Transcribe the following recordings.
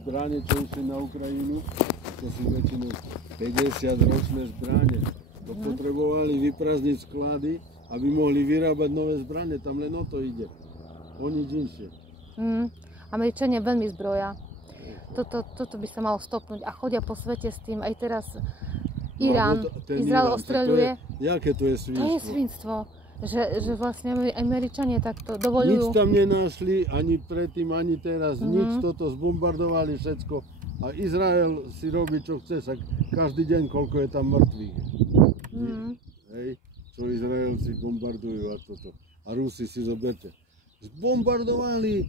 Zbranie, čo išli na Ukrajinu, to sú väčšinou 50-ročné zbranie. To potrebovali vyprázdniť sklady, aby mohli vyrábať nové zbranie. Tam len o to ide. O nič inšie. Američania veľmi zbroja. Toto by sa malo stopnúť. A chodia po svete s tým. Aj teraz Irán, Izrael ostreľuje. Jaké to je svinstvo? To je svinstvo. Že vlastne Američania takto dovoľujú. Nič tam nenašli, ani predtým, ani teraz. Nič, toto zbombardovali všetko. A Izrael si robí, čo chce. Každý deň, koľko je tam mŕtvych. Hej, čo Izraelci bombardujú a toto. A Rusi si zoberte. Zbombardovali,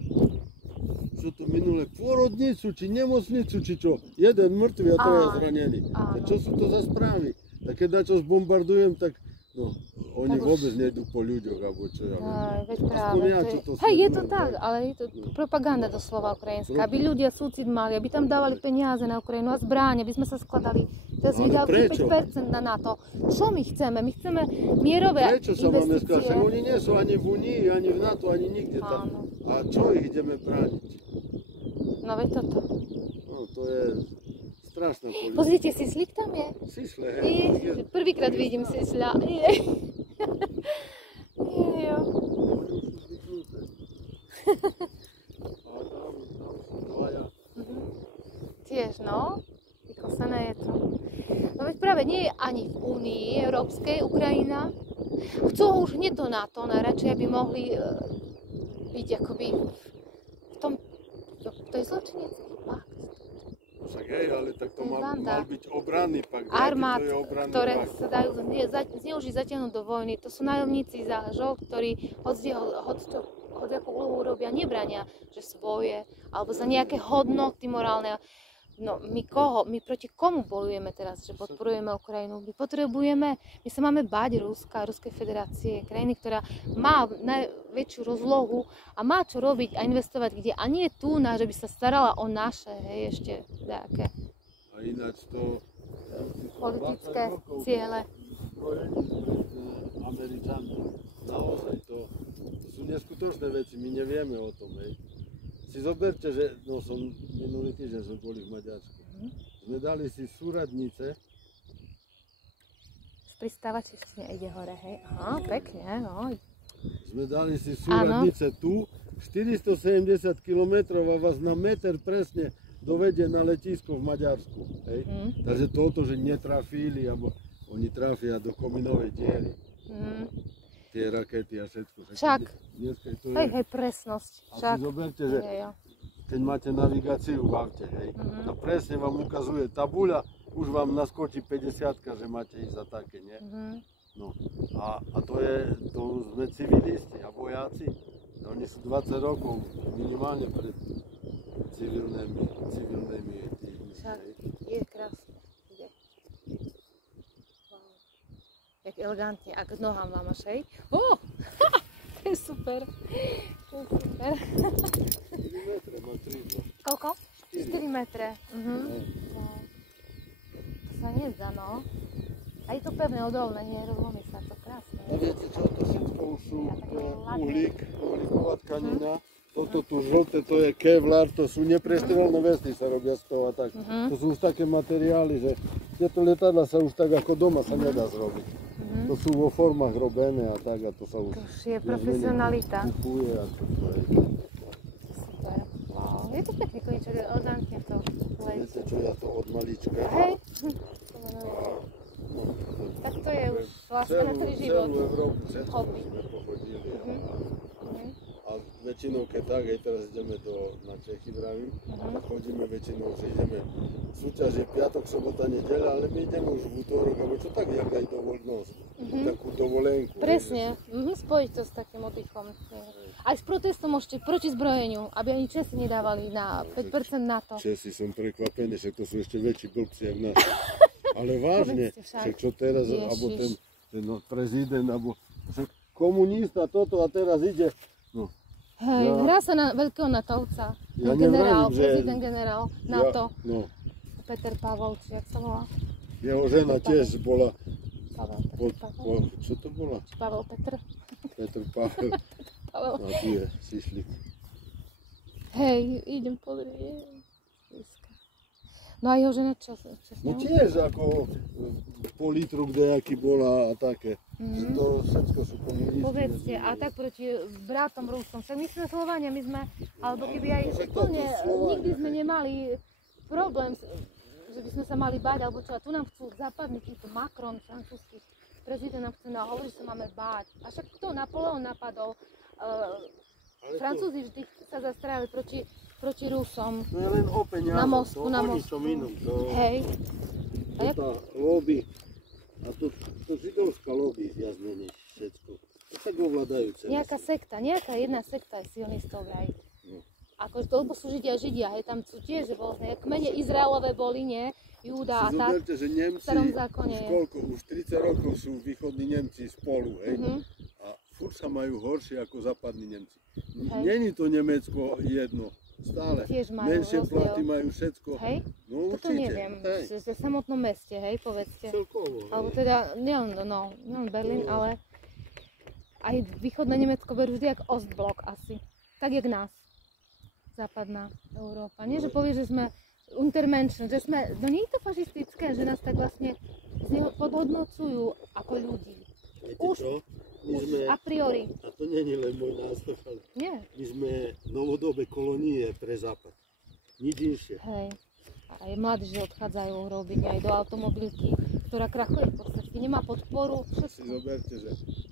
čo to minulé, pôrodnicu, či nemocnicu, či čo. Jeden mŕtvy a troja zranení. Čo sú to za správy? Tak keď dačo zbombardujem, tak no, oni vôbec nejdú po ľuďoch, alebo čo ja viem. Hej, je to tak, ale je to propaganda doslova ukrajinská, aby ľudia súcit mali, aby tam dávali peniaze na Ukrajinu a zbráne, aby sme sa skladali. Teraz vydali 5% na NATO. Čo my chceme? My chceme mierové investície. Prečo sa máme skladať? Oni nie sú ani v Unii, ani v NATO, ani nikde tam. A čo ich ideme brániť? No veď toto. No to je strašná politika. Pozrite, Sislik tam je. Sisle, hej. Prvýkrát vidím Sisla. Tiež, no. Vykosené je to. No veď práve nie je ani v Únii Európskej Ukrajina. Chcú ho už hneď do NATO, najradšej aby mohli byť akoby v tom, to je zločinecký pakt. Však hej, ale tak to mal byť obranný pakt. Armád, ktoré sa dajú zneužiť, zatiahnuť do vojny, to sú nájomníci za žolt, ktorí hociakú úlohu robia, nebrania, že svoje, alebo za nejaké hodnoty morálne. No my proti komu bojujeme teraz, že podporujeme Ukrajinu? My sa máme báť Ruskej federácie, krajiny, ktorá má najväčšiu rozlohu a má čo robiť a investovať kde. A nie tu, že by sa starala o naše, hej, ešte nejaké a ináč to politické ciele. Američanov, naozaj to sú neskutočné veci, my nevieme o tom, hej. Si zoberte, že minulý týždeň sme boli v Maďarsku. Sme dali si súradnice. Z pristávači ide hore, hej? Aha, pekne, no. Sme dali si súradnice tu, 470 km a vás na meter presne dovedie na letisko v Maďarsku, hej? Takže toto, že netrafili, alebo oni trafia do kominovej diery. Tie rakety a všetko. Však, hej, presnosť. A si zoberte, že keď máte navigáciu v aute, hej, a presne vám ukazuje tabuľa, už vám naskočí 50-ka, že máte ísť za také, nie? No, a to sme civilisti a vojáci. Oni sú 20 rokov minimálne pred civilnými. Však, je krásne. Jak elegantne, a k nohám vám až, hej? To je super. To je super. 4 metre má krídlo. Koľko? 4 metre. To sa nedá, no. A je to pevné, odolné, nie rozlomí sa, to krásne. A viete čo, to všetko už sú uhlíková tkanina. Toto tu žlté, to je kevlar, to sú neprestrelné vesty, sa robia z toho a tak. To sú už také materiály, že tieto lietadla sa už tak ako doma sa nedá zrobiť. To sú vo formách robené a tak, a to sa už... To už je profesionalita. Kupuje a to je... Super, wow. Je to pekný koníček, elegantne to leží. Viete čo, ja to od malička. Hej. Tak to je už láska na celý život. Celú Európu, všetko sme pochodili. A väčšinou, keď tak, aj teraz ideme na Čechy, vravím, chodíme väčšinou, že ideme súťaž je piatok, sobota, nedeľa, ale my ideme už v útorok, alebo čo tak, jak aj dovoľnosť, takú dovolenku. Presne, spojiť to s takým oddychom. Aj s protestom môžete proti zbrojeniu, aby ani Česi nedávali na 5% NATO. Česi som prekvapený, že to sú ešte väčší blbci, jak nás. Ale vážne, však čo teraz, alebo ten prezident, alebo komunista, toto a teraz ide, no. Hej, hrá sa na veľkého natovca, prezident generál NATO, Peter Pavel, či jak sa volá? Jeho žena tiež bola, čo to bola? Pavel Petr. Petr Pavel, a tu je Sislik. Hej, idem pozrieť, No a jeho žena čo s No ňou? tiež ako po litru kdejaký bola a také. Že to všetko sú komunisti. Povedzte, a tak proti bratom Rusom, však my sme Slovania, my sme, alebo keby aj však to úplne, sú Slovania, nikdy sme hej. nemali problém, že by sme sa mali báť, alebo čo, a tu nám chcú západný, týto Macron, francúzsky prezident nám chce hovorí, že sa máme báť. A však kto Napoleon napadol, Francúzi vždy sa zastrali proti Rusom. To je len o peniaze, Na Moskvu, to na o Moskvu. ničom inom. To, Hej. A to jak- tá lobby, a to židovská lobby viac menej všetko. To tak ovládajú celé. Nejaká sekta, nejaká jedna sekta je sionistov vraj. No. Ako to, lebo sú Židia, hej, tam sú tiež rôzne, kmene Izraelové boli, nie? Júda a Si tak. zoberte, že Nemci v starom zákone už je. koľko, už 30 rokov sú východní Nemci spolu, hej? Mhm. A furt sa majú horšie ako západní Nemci. Hej. Není to Nemecko jedno, stále. Tiež majú Menšie rozdiel. platy majú všetko. Hej? No Toto určite. neviem, Hej. že v samotnom meste, hej, povedzte. Celkovo. Alebo hej. teda, nielen Berlín, ale aj východné Nemecko berú vždy jak Ostblok asi. Tak jak nás. Západná Európa. Nie, že povie, že sme Untermenschen, že sme, no nie je to fašistické, že nás tak vlastne podhodnocujú ako ľudí. Viete Už- čo? My Už sme, a priori. a to nie je len môj názor, ale Nie. my sme novodobé kolónie pre Západ. Nič inšie. Hej. A aj mladí, že odchádzajú robiť aj do automobilky, ktorá krachuje v podstate. Nemá podporu, Si všetko. zoberte, že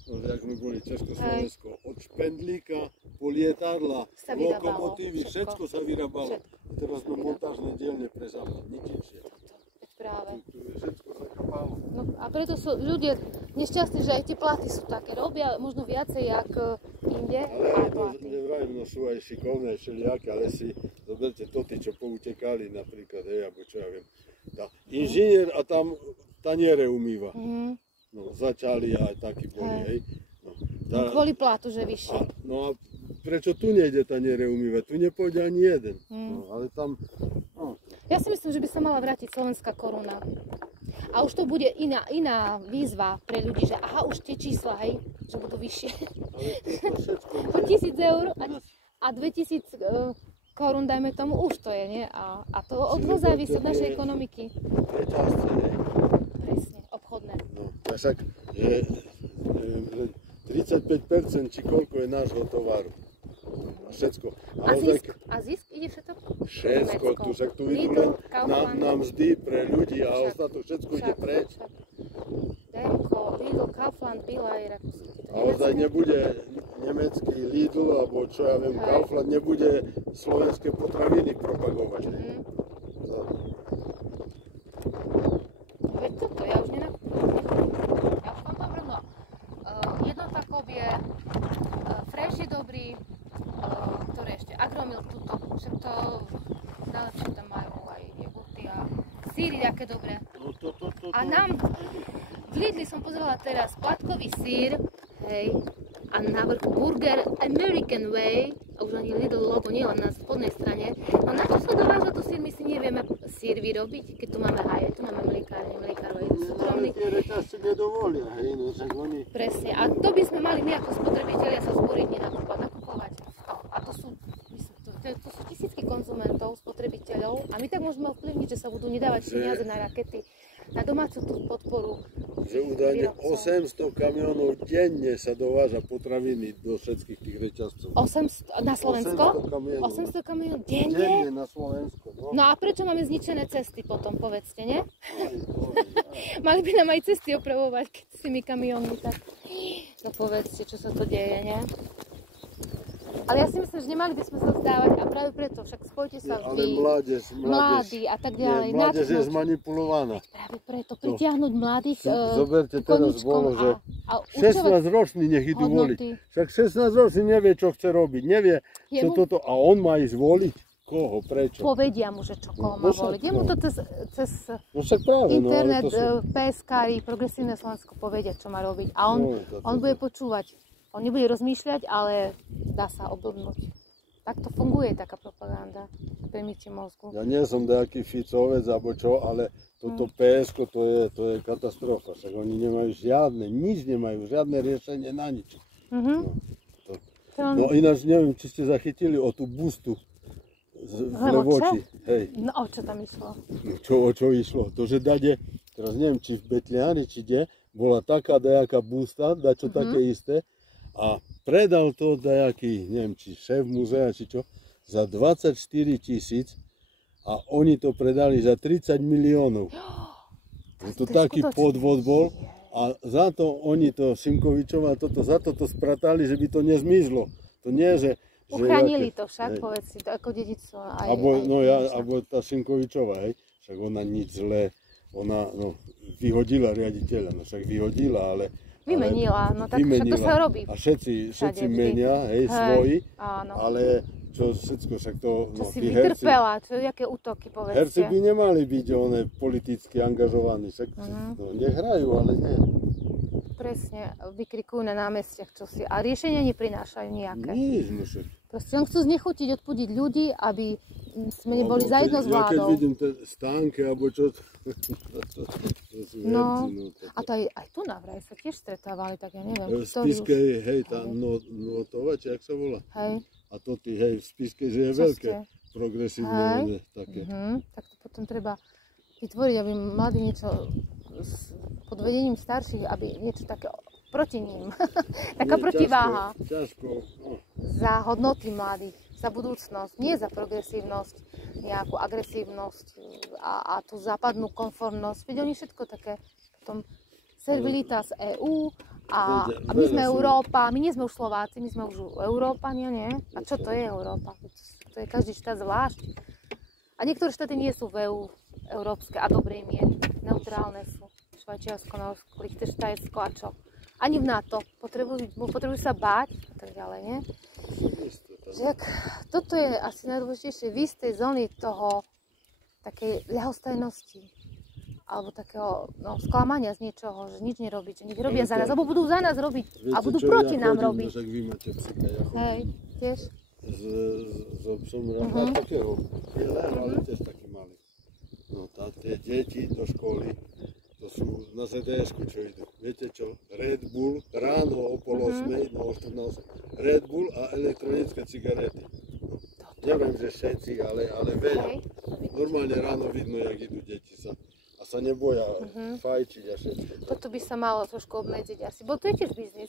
jak sme boli Československo, od špendlíka po lietadla, Sa vyrábalo. lokomotívy, všetko sa vyrábalo. Všetko. Teraz sme montážne dielne pre Západ, nič inšie. Veď práve. Tu je všetko zakapalo. No a preto sú ľudia nešťastní, že aj tie platy sú také. Robia možno viacej, jak inde, Ale ale to platy. nevrajím, no sú aj šikovné, všelijaké, ale si zoberte to, tí, čo poutekali napríklad, hej, alebo čo ja viem. Tá inžinier a tam taniere umýva. Mhm. No, začali aj takí boli, Hej. hej. No, No, kvôli platu, že vyšší. no a prečo tu nejde taniere umývať? Tu nepôjde ani jeden. Mm. No, ale tam, no, Ja si myslím, že by sa mala vrátiť slovenská koruna. A už to bude iná výzva pre ľudí, že aha, už tie čísla, hej, že budú vyššie. ale to všetko. Po 1000 eur a 2000 korún, dajme tomu, už to je, nie? A to od toho závisí od našej ekonomiky. Reťazce, hej. Presne, obchodné. No, a však že 35% či koľko je nášho tovaru. A všetko. A zisk ide všetko? Všetko, Nemecko. tu, však tu idú Lidl, len Kaufland. na mzdy pre ľudí a Však- ostatné všetko ide preč. Demko, Lidl, Kaufland, Billay, Rakúsky. A ozaj nebude nemecký Lidl, alebo čo ja viem, Hej. Kaufland, nebude slovenské potraviny propagovať. Mhm. No. Veď toto, ja už nenakupujem. Ja už mám dobre, no. Jednota Kobie, Fresh je dobrý, ktoré ešte, Agromil tuto, však to najlepšie tam majú aj jogurty a síry také dobré. No, to. A nám, v Lidli som pozerala teraz platkový sír, hej, a na vrchu burger American Way, a už ani Lidl logo nie len na spodnej strane. No na to sa dováža to sír, my si nevieme sír vyrobiť, keď tu máme haje, tu máme mliekárne, mliekárov, súkromných. Tie reťazce nedovolia, hej, no však oni... Presne, a to by sme mali my ako spotrebitelia sa zboriť, nakupovať. A to sú, to sú tisícky konzumentov, spotrebiteľov a my tak môžeme ovplyvniť, že sa budú nedávať peniaze na rakety, na domácu tú podporu. Že údajne výrobcov. 800 kamionov denne sa dováža potraviny do všetkých tých reťazcov. 800, na Slovensko? 800 kamionov. 800 kamionov Denne denne? na Slovensku, no. No a prečo máme zničené cesty potom, povedzte, nie? Aj. Mali by nám aj cesty opravovať, keď s tými kamionmi, tak no povedzte, čo sa to deje, nie? Ale ja si myslím, že nemali by sme sa vzdávať a práve preto, však spojte sa Ale vždy, mládež, mladí a tak ďalej, nie, mládež je natchnúť. zmanipulovaná. Práve preto pritiahnuť mladých Zoberte teraz koníčkom bolo, že a určovať 16 ročný nech idú voliť. hodnoty. Však 16 ročný nevie, čo chce robiť, nevie, čo Jemu toto, a on má ísť voliť. Koho, prečo? povedia mu, že čo koho No má však, voliť. Jemu to cez No však práve, internet, no, ale to sú... PSK-ry, Progresívne Slovensko povedia, čo má robiť. A on, No, to- on bude počúvať. On nebude rozmýšľať, ale dá sa oblbnúť. Tak to funguje, taká propaganda pri myči mozgu. Ja nie som nejaký Ficovec alebo čo, ale toto PSK to je katastrofa. Však oni nemajú nič nemajú, žiadne riešenie na nič. Mhm. No, to. To on- No ináč neviem, či ste zachytili o tú bustu v Levoči. Hej. No o čo tam išlo? No o čo išlo? To, že dade, teraz neviem, či v Betliani, či kde, bola taká dajaká bústa, dačo také isté, a predal to dajaký, neviem, či šéf muzea, či čo, za 24 000 a oni to predali za 30 miliónov. To taký podvod bol a za to oni to, Šimkovičová, za to spratali, že by to nezmizlo. To nie, že... Uchránili to však, povedz si, to ako dedictvo. Alebo tá Šimkovičová, hej, však ona nič zlé, ona vyhodila riaditeľa, no však vyhodila, ale... Vymenila, no tak však to sa robí. A všetci menia, hej, svoji, áno. ale čo všetko, však to... Čo si vytrpela, jaké útoky, povedzte. Herci by nemali byť politicky angažovaní, však nehrajú, ale nie. Presne, vykrikujú na námestiach čosi a riešenia neprinášajú nejaké. Nič, no však. Proste len chcú znechutiť, odpudiť ľudí, aby sme neboli zajedno s vládou. Ja keď vidím stánke, alebo čo, to sú herci. A to aj tu na vraj sa tiež stretávali, tak ja neviem. V Spiskej, hej, tá Notova, či jak sa volá? Hej. A to hej, v Spiskej, že je veľké, progresívne, také. Tak to potom treba vytvoriť, aby mladí niečo pod vedením starších, aby niečo také proti ním. Taká protiváha. Ťažko. Za hodnoty mladých, za budúcnosť, nie za progresívnosť, nejakú agresívnosť a tú západnú konformnosť. Veď oni všetko také, potom servilita z EÚ a my sme Európa, my nie sme už Slováci, my sme už Európania, nie? A čo to je Európa? To je každý štát zvlášť. A niektoré štáty nie sú v EÚ európske a dobrej miery. Neutrálne sú. Švajčiarsko, Norsko, Lichtenštajnsko a čo? Ani v NATO. Potrebujú sa báť a tak ďalej, nie? Toto je asi najdôležitejšie v istej zóny toho takej ľahostajnosti alebo takého sklamania z niečoho, že nič nerobiť, že nič robia za nás, alebo budú za nás robiť a budú proti nám robiť. Však vy máte psika, ja chodím. Hej, tiež? So psom takého, ale tiež taký malý. No tie deti do školy, to sú na ZDS-ku, čo idú. Viete čo? Red Bull, ráno o 7:30, no o 14, Red Bull a elektronické cigarety. Neviem, že všetci, ale veľa. Normálne ráno vidno, jak idú deti a sa neboja fajčiť a všetko. Toto by sa malo trošku obmedziť asi, bo to je tiež biznis.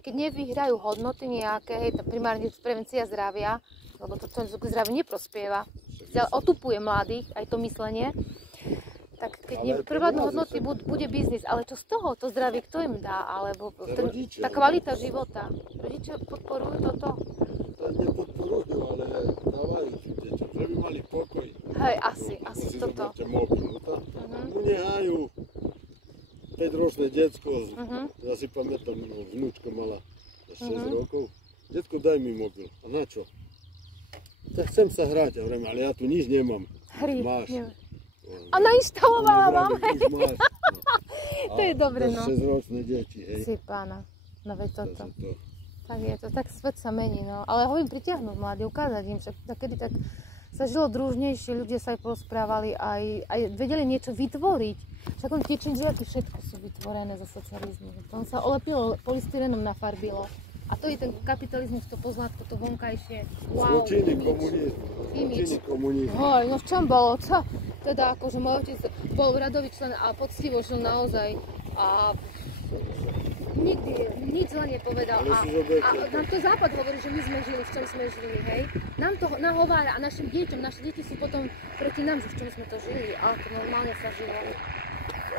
Keď nevyhrajú hodnoty nejaké, hej, primárne prevencia zdravia, lebo to zdraviu neprospieva, otupuje mladých, aj to myslenie, tak keď prevládnu hodnoty, bude biznis, ale čo z toho, to zdravie, kto im dá, alebo tá kvalita života. Rodičia podporujú toto? To nepodporujú, ale dávajú deťom, že by mali pokoj. Hej, asi toto. Tu nehajú 5-ročné decko, ja si pamätám, vnúčka mala 6 rokov. Detko, daj mi mobil. A na čo? Tak chcem sa hrať, ale ja tu nič nemám. Hry, máš. A nainštalovala vám, hej. To je dobre, no. 6-ročné deti, hej. Si pána, no veď toto. Tak je to, tak svet sa mení, no. Ale hovorím, pritiahnuť mladí, ukázať im, že kedy tak sa žilo družnejšie, ľudia sa aj porozprávali, aj vedeli niečo vytvoriť. Však len tie činžiaky všetko sú vytvorené zo socializmu. To sa olepilo, polystyrenom nafarbilo. A to je ten kapitalizmus, to pozlátko, to vonkajšie. Wow, zločiny komunizmu. Hoj, no v čom bolo? Čo? Teda akože môj otec bol radový člen a poctivo žil naozaj a nikdy nič zle nepovedal. A nám to Západ hovorí, že my sme žili, v čom sme žili, hej? Nám to nahovára a našim deťom, naše deti sú potom proti nám, že v čom sme to žili, ale to normálne sa žilo.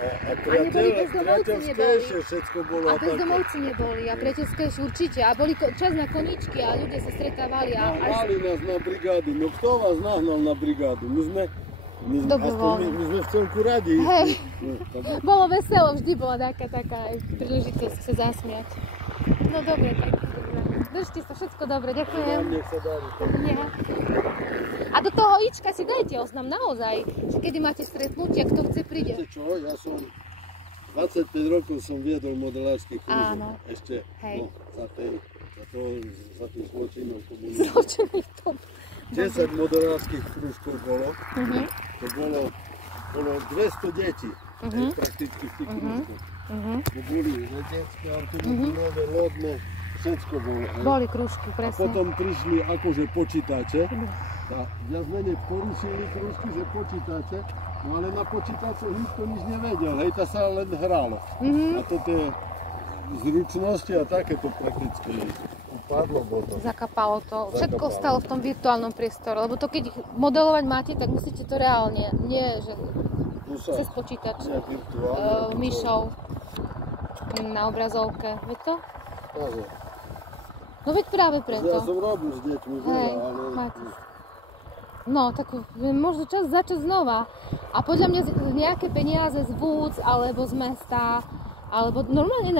A priateľskejšie všetko bolo. A bezdomovci neboli, a priateľskejšie určite. A boli čas na koničky a ľudia sa stretávali. Nahnali nás na brigádu. No kto vás nahnal na brigádu? My sme v celku radi. Hej, bolo veselo, vždy bola taká príležitosť sa zasmiať. No dobre, tak držte sa, všetko dobre, ďakujem. Nech sa darí. A do toho Ička si dajte oznam naozaj, že kedy máte stretnutia, kto chce príde. Viete čo, ja som 25 rokov som viedol modelársky krúžok. Áno. Ešte za tým zločinom komunizmu. Zločinný top. 10 modelárskych krúžkov bolo. To bolo 200 detí, prakticky v tých krúžkoch. Boli letecké, automobilové, lodné, všetko bolo. Boli krúžky, presne. A potom prišli akože počítače, viac menej porušili trošku, že počítače, no ale na počítačoch nikto nič nevedel, hej, to sa len hralo. A to tie zručnosti a takéto prakticky upadlo to. Zakapalo to. Všetko ostalo v tom virtuálnom priestore, lebo to keď modelovať máte, tak musíte to reálne, nie že cez počítač, myšou na obrazovke, veď to? Takže. No veď práve preto. Ja som robil s deťmi veľa, ale... No, tak možno čas začať znova. A podľa mňa nejaké peniaze z vúc, alebo z mesta, alebo normálne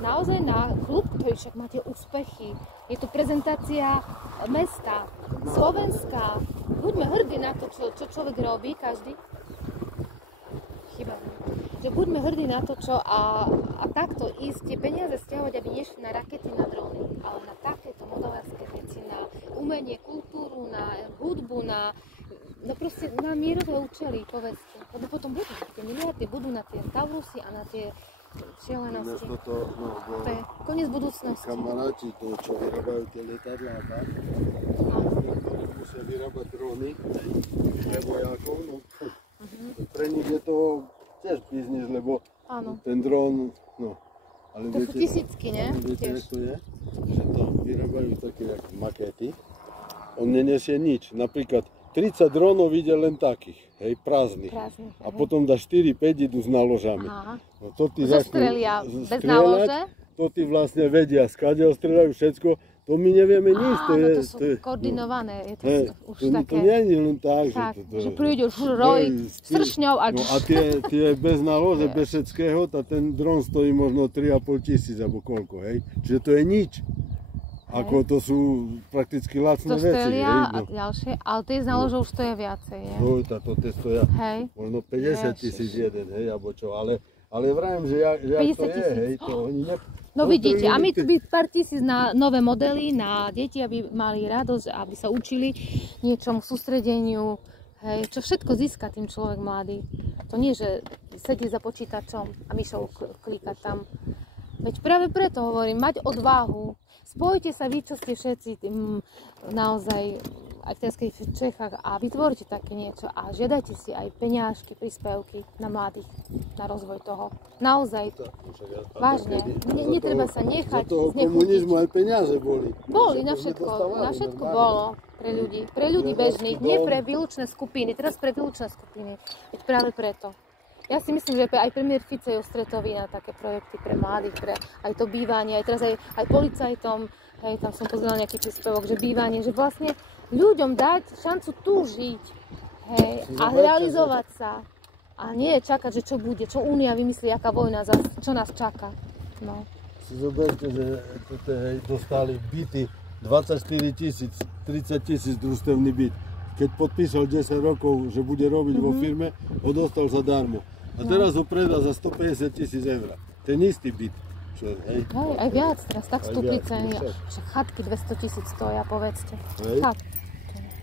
naozaj na klub, ktorý však máte úspechy. Je to prezentácia mesta, Slovenska. Buďme hrdí na to, čo človek robí, každý. Chyba. Že buďme hrdí na to, čo a takto ísť tie peniaze stiahovať, aby nešli na rakety, na dróny, ale na takéto modelárske veci, na umenie, kultúru, na hudbu, no proste na mierové účely, povedzte. Lebo potom budú tie miliardy, budú na tie Taurusy a na tie šialenosti. To je koniec budúcnosti. Kamaráti, to čo vyrábajú tie lietadlá, tak? Ktorí musia vyrábať dróny pre vojakov, no pre nich je to tiež biznis, lebo ten dron, no. Ale to sú tisícky, ne? Viete, jak to je? Že to vyrábajú také jak makéty. On nenesie nič. Napríklad 30 dronov ide len takých, hej, prázdnych. A potom dá 4-5 idú s náložami. No to ty zastrelia bez nálože? To ty vlastne vedia, skáďal strieľajú všetko. To my nevieme nič. To sú koordinované, je to už také. To nie je len tak, že príde už roj sršňov a... No a tie bez nálože, bez všetkého, ten dron stojí možno 3,5 tisíc alebo koľko, hej. Čiže to je nič. Ako to sú prakticky lacné veci. To strelia a ďalšie, ale tie z náložou už stoja viacej, je. No, to stoja možno 50 tisíc jeden, hej, alebo čo, ale vravím, že jak to je, hej, to oni No vidíte, a my tu by pár tisíc na nové modely, na deti, aby mali radosť, aby sa učili niečomu sústredeniu, hej, čo všetko získa tým človek mladý. To nie, že sedí za počítačom a myšou klíkať tam. Veď práve preto hovorím, mať odvahu, spojite sa vy, čo ste všetci naozaj aj v Čechách a vytvorte také niečo a žiadajte si aj peňažky, príspevky na mladých, na rozvoj toho. Naozaj, vážne, netreba sa nechať znechutiť. Za toho komunizmu aj peniaze boli. Boli, na všetko bolo pre ľudí bežných, nie pre výlučné skupiny, teraz pre výlučné skupiny, veď práve preto. Ja si myslím, že aj premiér Fico je ústretový na také projekty pre mladých, pre aj to bývanie, aj teraz aj policajtom, hej, tam som pozrela nejaký príspevok, že bývanie, že vlastne ľuďom dať šancu tu žiť, hej, a realizovať sa. A nie čakať, že čo bude, čo Únia vymyslí, aká vojna, čo nás čaká. No. Si zoberte, že dostali byty 24 000, 30 000 družstevný byt. Keď podpísal 10 rokov, že bude robiť vo firme, ho dostal zadarmo. A teraz ho predá za 150 000 eur. Ten istý byt. Hej, aj viac teraz, tak stúpli ceny. Však chatky 200 000 stoja, povedzte.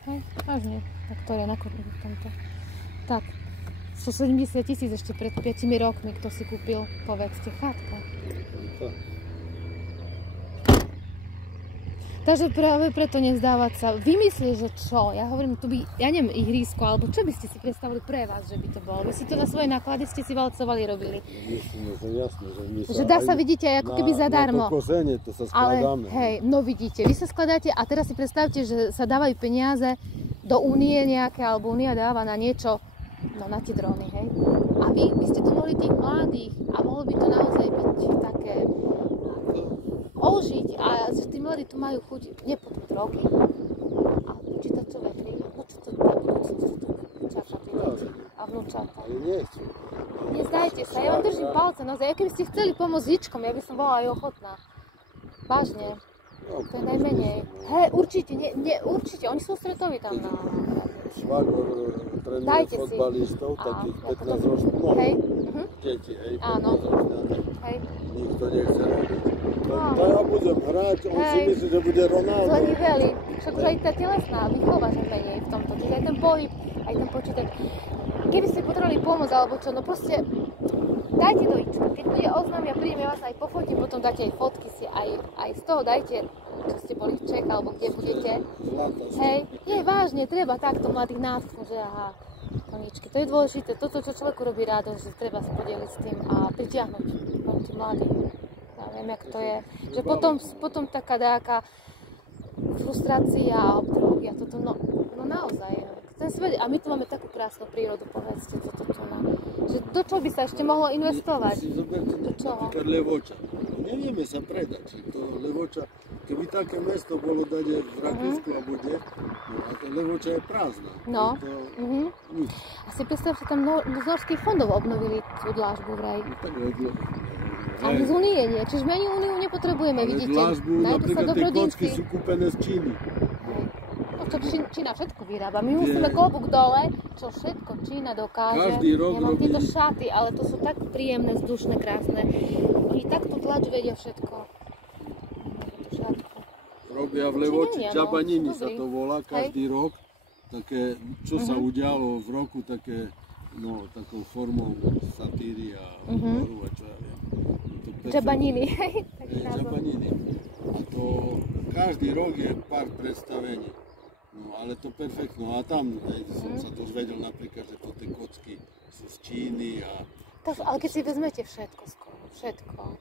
Hej, vážne, ktoré na tomto. Tak, 170 000 ešte pred 5 rokmi, kto si kúpil, povedzte, chatka. Takže práve preto nevzdávať sa. Vymyslieť, že čo? Ja hovorím, tu by, ja neviem, ihrisko, alebo čo by ste si predstavili pre vás, že by to bolo? Vy si to na svoje náklady ste si valcovali, robili. Jasné, že dá sa, vidíte, ako keby zadarmo. Na to kozenie, to sa skladáme. Ale hej, no vidíte, vy sa skladáte a teraz si predstavte, že sa dávajú peniaze do Únie nejaké, alebo Únia dáva na niečo, no na tie dróny, hej. A vy by ste tu mohli tých mladých a mohlo by to naozaj byť také ožiť a že tí mladí tu majú chuť nepodať drogy a počítačové hry, no čo to tá budúcnosť tu čaká tie deti a vnúčata. Ale nechcú. Nezdajte sa, ja vám držím palce, naozaj, ja keby ste chceli pomôcť ličkom, ja by som bola aj ochotná. Vážne, to je najmenej. Hej, určite, určite, oni sú stretoví tam na... Švagor trénuje fotbalistov, takých 15 ročných, no, deti, hej, 15 ročných, nikto nechce robiť. To ja budem hrať, on si myslí, že bude Ronaldo. Zleniveli, však už aj tá telesná výchova, že menej v tomto, aj ten pohyb, aj ten počítač. Keby ste potrebovali pomôcť, alebo čo, no proste dajte dojičku. Keď bude oznam, ja prídem, ja vás aj pofotím, potom dáte aj fotky si, aj z toho dajte, čo ste boli v Čech, alebo kde budete. Hej, nie, vážne, treba takto mladých nátknúť, že aha, koničky. To je dôležité, toto, čo človeku robí radosť, že treba sa podeliť s tým a pritiahnuť tí mladí. Ja viem, jak to je. Že potom taká nejaká frustrácia a obdruhy a toto, no naozaj. Ten svet, a my tu máme takú krásnu prírodu, povedzte, toto tu na. Že do čoho by sa ešte mohlo investovať? Si zoberte napríklad Levoča. Nevieme sa predať. To Levoča, keby také mesto bolo dať v Rakúsku a bude, no a to Levoča je prázdna. No. Nič. A si predstav, že tam z norských fondov obnovili tú dlážbu vraj. No, tak Ale z Unie nie. Čiže my Uniu nepotrebujeme, ale vidíte. dlážbu, napríklad tie kocky sú kúpené z Číny. Čo Čína všetko vyrába. My musíme klobúk dole, čo všetko Čína dokáže. Každý rok ja mám robí. tieto šaty, ale to sú tak príjemné, vzdušné, krásne. Oni takto tlač vedia všetko. Robia v Levoči, Číňania, no, Čabaniny sú sa dobrí. to volá každý rok. Také, čo sa udialo v roku, také, no, takou formou satíry a humoru a čo ja viem. Čabaniny. Čabaniny. A to každý rok je pár predstavení. No ale to perfektno. A tam som sa dozvedel napríklad, že to tie kocky sú z Číny a... Ale keď si vezmete všetko skoro, všetko.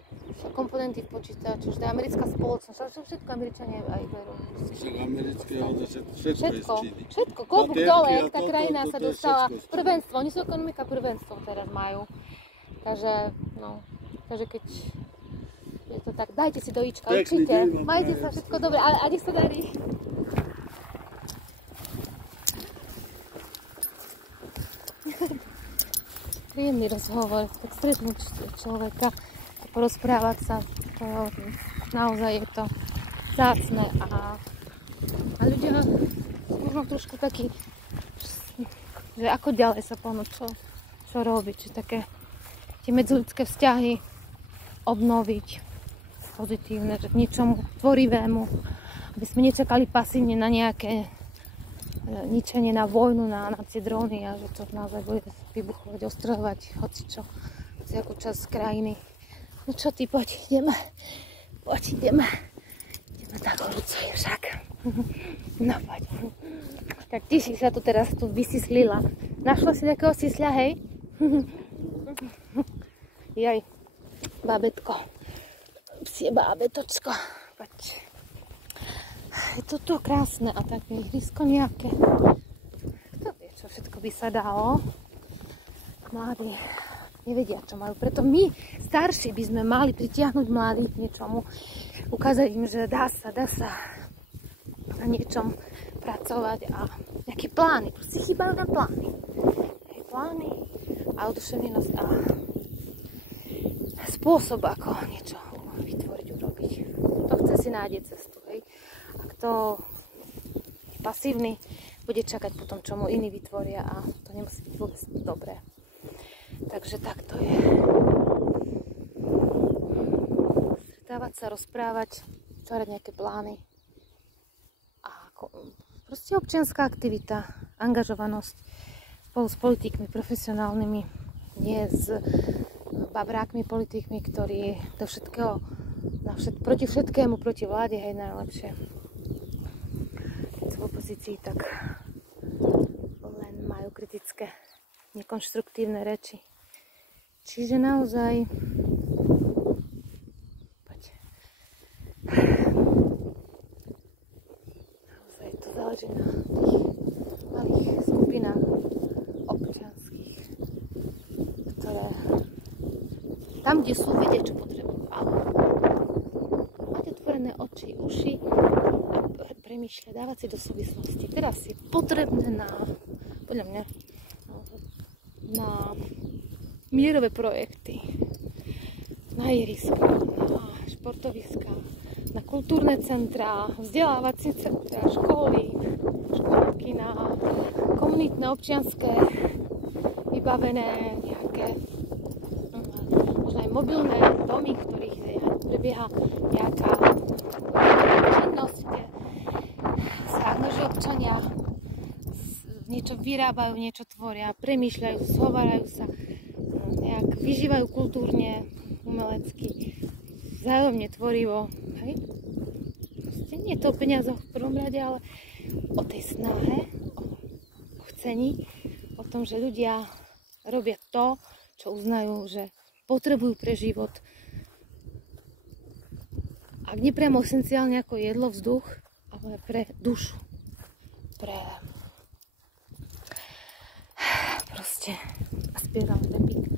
Komponenty v počítači, že americká spoločnosť, ale všetko Američania aj berú. Však americké, všetko je z Číny. Všetko, klobúk Baterky dole, a tá toto, krajina toto sa je dostala všetko z Číny. prvenstvo, oni sú ekonomika prvenstvom teraz majú. Takže, no, takže keď je to tak, dajte si dojička, Pekný určite, deň vám majte prajem. sa, všetko dobre, a nech sa darí. Príjemný rozhovor, tak stretnúť človeka a porozprávať sa, to naozaj je to vzácne a ľudia možno trošku taký, že ako ďalej sa pohnúť, čo robiť, či také tie medziľudské vzťahy obnoviť pozitívne, že k ničomu tvorivému, aby sme nečakali pasívne na nejaké ničenie, na vojnu, na tie dróny a že to naozaj bude vybuchovať, ostreľovať hocičo, hociakú časť krajiny. No čo ty, poď, ideme. Ideme tak horúco je však. No poď. Tak ty si sa tu teraz vysyslila. Našla si nejakého sysľa, hej? Jaj, babetko. Psie bábetočko. Poď. Je to tu krásne a také ihrisko nejaké. Kto vie, čo všetko by sa dalo. Mladí nevedia, čo majú. Preto my, starší, by sme mali pritiahnuť mladých k niečomu. Ukázať im, že dá sa na niečom pracovať a nejaké plány. Proste chýbajú nám plány. Plány a oduševnenosť a spôsob, ako niečo vytvoriť, urobiť. To chce si nájsť cestu, hej. A kto je pasívny, bude čakať potom, čo mu iní vytvoria a to nemusí byť vôbec dobré. Takže tak to je. Stretávať sa, rozprávať, tvárať nejaké plány. A proste občianská aktivita, angažovanosť spolu s politikmi profesionálnymi, nie s babrákmi politikmi, ktorí do všetkého, proti všetkému, proti vláde, hej, najlepšie. Keď sú v opozícii, tak len majú kritické, nekonštruktívne reči. Čiže naozaj to záleží na tých malých skupinách občianskych, ktoré tam, kde sú, vedia, čo potrebujú. Ale mať otvorené oči, uši a premýšľať, dávať si do súvislosti. Teraz je potrebné podľa mňa, na mierové projekty, na ihriska, na športoviska, na kultúrne centrá, vzdelávacie centrá, školy, školky, na komunitné, občianske, vybavené nejaké, možno aj mobilné domy, v ktorých prebieha nejaká činnosť, kde sa angažujú občania, niečo vyrábajú, niečo tvoria, premýšľajú, zhovárajú sa. nejak vyžívajú kultúrne, umelecky, vzájomne tvorivo. Hej? Proste nie je to o peniazoch v prvom rade, ale o tej snahe, o chcení, o tom, že ľudia robia to, čo uznajú, že potrebujú pre život. Ak nie priamo esenciálne ako jedlo, vzduch, ale pre dušu. Pre proste spievam repík.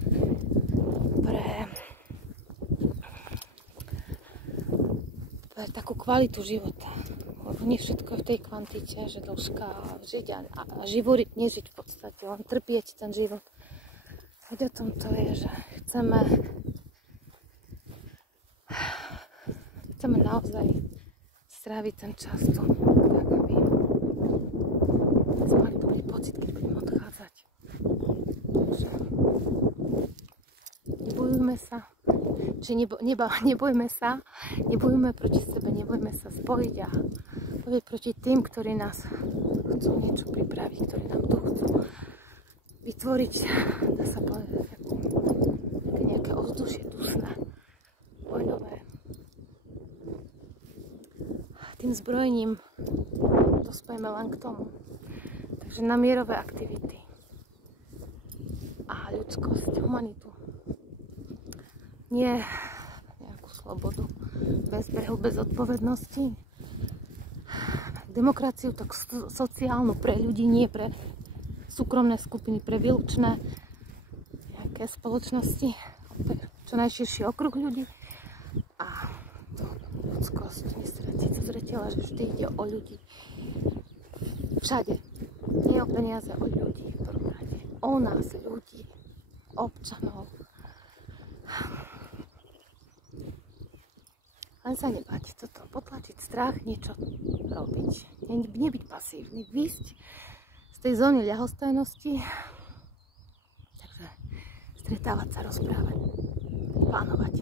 Pre takú kvalitu života. Lebo nie všetko je v tej kvantite, že dĺžka žiť a živoriť, nežiť v podstate, len trpieť ten život. Veď o tom to je, že chceme naozaj stráviť ten čas tu, tak aby sme mali dobrý pocit, keď budeme odchádzať. Takže nebojujme sa, nebojme sa, nebojujme proti sebe, nebojme sa spojiť a bojiť proti tým, ktorí nás chcú niečo pripraviť, ktorí nám tu chcú vytvoriť, dá sa povedať, nejaké ovzdušie dusné, vojnové. Tým zbrojením dospejeme len k tomu. Takže na mierové aktivity a ľudskosť, humanitu. Nie nejakú slobodu bez brehu, bez odpovednosti. Demokraciu tak sociálnu pre ľudí, nie pre súkromné skupiny, pre výlučné nejaké spoločnosti, čo najširší okruh ľudí. A ľudskosť, nestratiť zo zreteľa, že vždy ide o ľudí. Všade. Nie o peniaze, o ľudí v prvom rade. O nás, ľudí, občanov. Len sa nebať toto, potlačiť strach, niečo robiť. Nebyť pasívny, výjsť z tej zóny ľahostajnosti. Takže stretávať sa, rozprávať, plánovať.